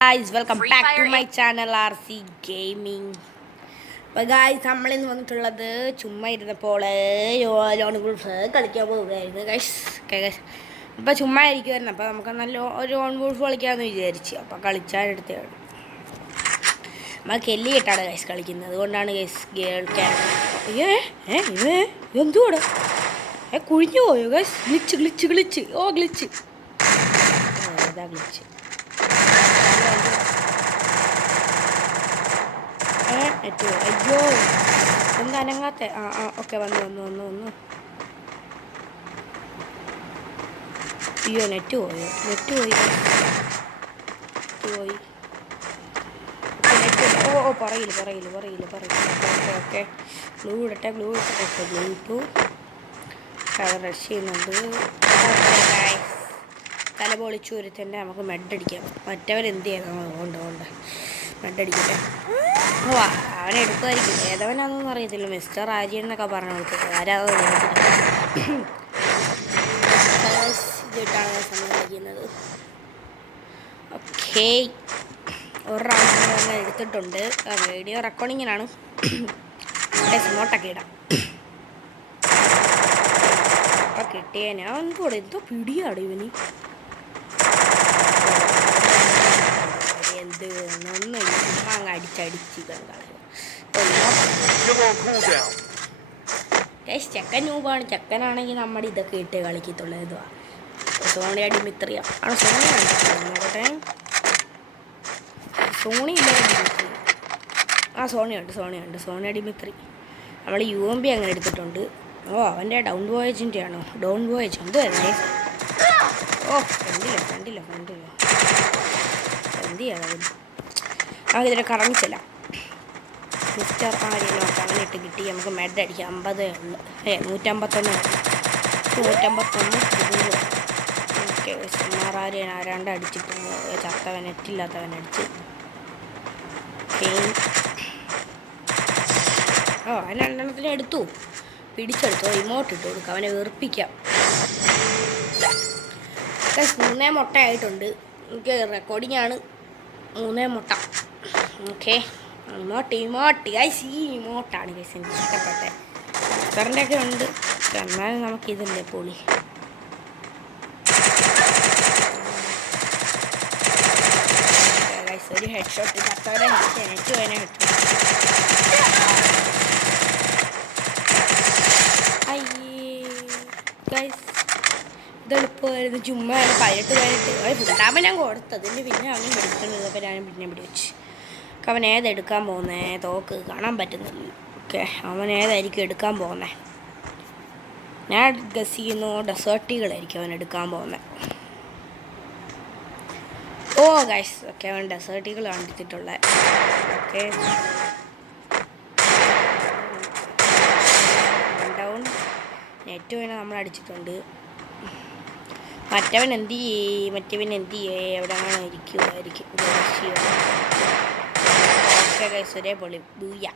Guys, welcome back to my channel RC Gaming. അപ്പോൾ guys നമ്മളിന്ന് വന്നിട്ടുള്ളത് ചുമ്മാ ഇരുന്നപ്പോൾ ലോൺ ഗുൾഫ് കളിക്കാൻ പോവുകയായിരുന്നു ഗൈസ്. ഗൈസ് അപ്പോൾ ചുമ്മാ ഇരിക്കുമായിരുന്നു. അപ്പോൾ നമുക്ക് നല്ല ഒരു ലോൺ ഗുൾഫ് കളിക്കാമെന്ന് വിചാരിച്ചു. അപ്പോൾ കളിച്ചാലെടുത്തതാണ് നമ്മൾ കെല്ലി ഇട്ടാണ് ഗൈസ് കളിക്കുന്നത്. അതുകൊണ്ടാണ് ഗൈസ് എന്തുകൂടെ കുഴിഞ്ഞു പോയോ ഗൈസ്? ഗ്ലിച്ച് ഗ്ലിച്ച് ഏതാ ഗ്ലിച്ച്? അയ്യോ എന്താ അനങ്ങാത്ത? ഓക്കെ വന്നു. അയ്യോ നെറ്റ് പോയി. പറയില്ല. ഓക്കെ ഗ്ലൂ ഇടട്ടെ. ഓക്കെ ഗ്ലൂ ഇട്ടു. കളർ റഷ് ചെയ്യുന്നുണ്ട്. തല പൊളിച്ചു ഒരുത്തന്നെ നമുക്ക് മെഡടിക്കാം. മറ്റവരെന്ത് ചെയ്യണം? കൊണ്ട് മെഡടിക്കട്ടെ. അവനെടുക്കുമായിരിക്കും. ഏതവനാണെന്നൊന്നും അറിയത്തില്ല. മിസ്റ്റർ രാജീവ് എന്നൊക്കെ പറഞ്ഞു കൊടുത്തത് ആരാണെന്ന് ഇതിട്ടാണ് സമയം കളിക്കുന്നത്. ഓക്കെ ഒരു റൗണ്ട് തന്നെ എടുത്തിട്ടുണ്ട്. വീഡിയോ റെക്കോർഡിങ്ങിനാണ്. സ്മോട്ടൊക്കെ ഇടാം. അപ്പം കിട്ടിയ ഞാൻ എന്തോ പിടിയാടോ ഇവന്. എന്ത് ഒന്നും അങ്ങ് അടിച്ചടിച്ച് ചെക്കൻ നൂബാണ്. ചെക്കനാണെങ്കിൽ നമ്മുടെ ഇതൊക്കെ ഇട്ട് കളിക്കത്തുള്ളൂ. ഇതുവാ സോണി അടിമിത്രിയ ആണ്. നോക്കട്ടെ. സോണി ഇല്ല ഡിമിത്രി. സോണി അടിമിത്രി. നമ്മൾ UMP അങ്ങനെ എടുത്തിട്ടുണ്ട്. അവൻ്റെ ഡൗൺ വോയേജിൻ്റെ ആണോ? ഡൗൺ വോയേജ് എന്ത് വരുന്നേ? ഫ്രണ്ടില്ല എന്ത് ചെയ്യണം അവന്? നമുക്കിതിനെ കറങ്ങിച്ചില്ല. മിസ്റ്റർ ആര്യ നോക്കാം. അങ്ങനെ ഇട്ട് കിട്ടി. നമുക്ക് മെഡ് അടിക്കാം. 50 ഉള്ളു. 151 ഓക്കെ. ആര്യൻ ആരാണ്ട് അടിച്ചിട്ട് ചത്തവൻ നെറ്റില്ലാത്തവൻ അടിച്ച്. അവൻ രണ്ടെണ്ണത്തിന് എടുത്തു. പിടിച്ചെടുത്തോ. ഇമോട്ട് ഇട്ട് കൊടുക്കുക. അവനെ വെറുപ്പിക്കാം. 3 മുട്ടയായിട്ടുണ്ട്. എനിക്ക് റെക്കോർഡിംഗ് ആണ്. 3 മുട്ട. Okay emote guys. ഈ ഇമോട്ടാണ് ഗൈസ് എനിക്ക് ഇഷ്ടപ്പെട്ടത്. ഖത്തറിൻ്റെ ഒക്കെ ഉണ്ട്. എന്നാലും നമുക്കിതല്ലേ പൊളി. ഗൈസ് ഒരു ഹെഡ് ഷോട്ട് ഖത്തറെ നെറ്റ് വേണേ കിട്ടും. ഗൈസ് ഇതെളുപ്പമായിരുന്നു. ചുമ്മാ 18 ഫുള്ളാകുമ്പോൾ ഞാൻ കൊടുത്തതിന് പിന്നെ അവനും പിടിക്കുന്നത്. അപ്പോൾ ഞാനും പിന്നെ പിടിവെച്ച്. അവൻ ഏതെടുക്കാൻ പോകുന്നേ? തോക്ക് കാണാൻ പറ്റുന്നില്ല. ഓക്കെ അവൻ ഏതായിരിക്കും എടുക്കാൻ പോകുന്നത്? ഞാൻ ഗസ് ചെയ്യുന്നു ഡെസേർട്ടികളായിരിക്കും അവൻ എടുക്കാൻ പോകുന്നത്. ഗൈസ് ഓക്കെ അവൻ ഡെസേർട്ടികളാണ് എടുത്തിട്ടുള്ളത്. ഓക്കെ ഡൗൺ നെറ്റ് വേണേൽ നമ്മൾ അടിച്ചിട്ടുണ്ട്. മറ്റവൻ എന്ത് ചെയ്യേ? എവിടെയാണ് ഇരിക്കുമായിരിക്കും. ഓക്കെ ഗൈസ് ഒരേ പൊളി ബൂയ.